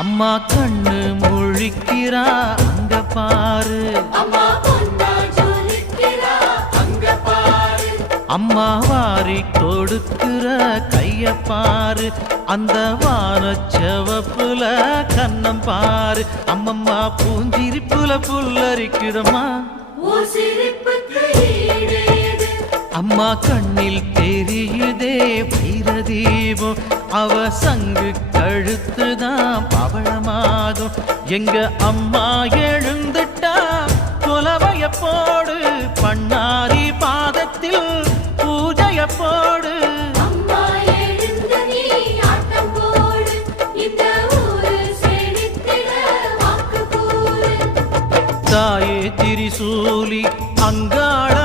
அம்மா கண்ணு முழிக்கிறா அங்க பாரு, அம்மா வாரி கொடுக்கிற கைய பாரு, அந்த வானச்சவப்புல கண்ணம் பாரு, அம்மம்மா பூஞ்சிரிப்புல புல்லரிக்குதம்மா. அம்மா கண்ணில் தெரியுதே வைரதீபம், அவ சங்கு கழுத்துதான் பவளமாகும். எங்க அம்மா எழுந்துட்டா கொலவைய போடு, பண்ணாரி பாதத்தில் பூஜைய போடு. தாயே திரிசூலி அங்காள